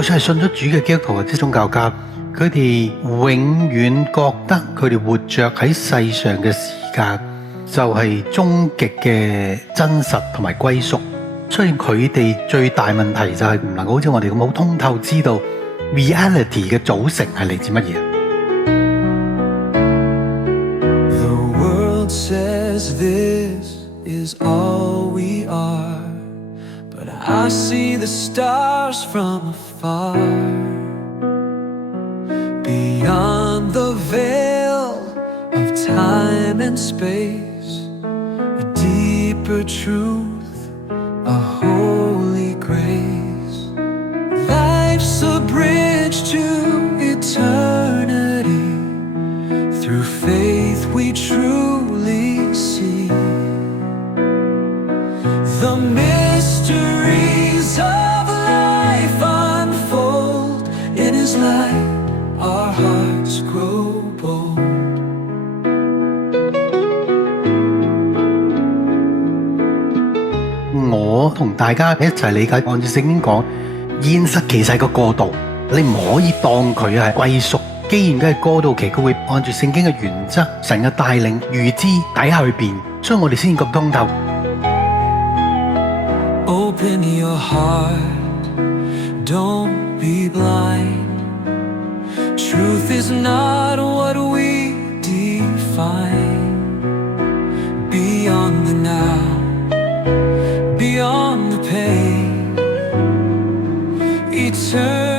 就算係信咗主嘅基督徒或者宗教家，佢哋永遠覺得佢哋活着喺世上嘅時間就係終極嘅真實同埋歸宿。所以佢哋最大問題就係唔能夠好似我哋咁好通透知道 reality 嘅組成係嚟自乜嘢。The world says this is all we are, but I see the stars from afar. Beyond the veil of time and space, a deeper truth, a holy grace. Life's a bridge to eternity. Through faith we truly see the mysteries of life unfold. In His light our hearts grow bold. 我同大家一齊理解，按照聖經講，現實其實係個過渡，你唔可以當佢係歸宿。既然佢係過渡期，佢會按住聖經嘅原則、神嘅帶領、預知底下去變，所以我哋先咁通透。Open your heart, don't be blind. Truth is not what we define. Beyond the now, beyond the pain, eternity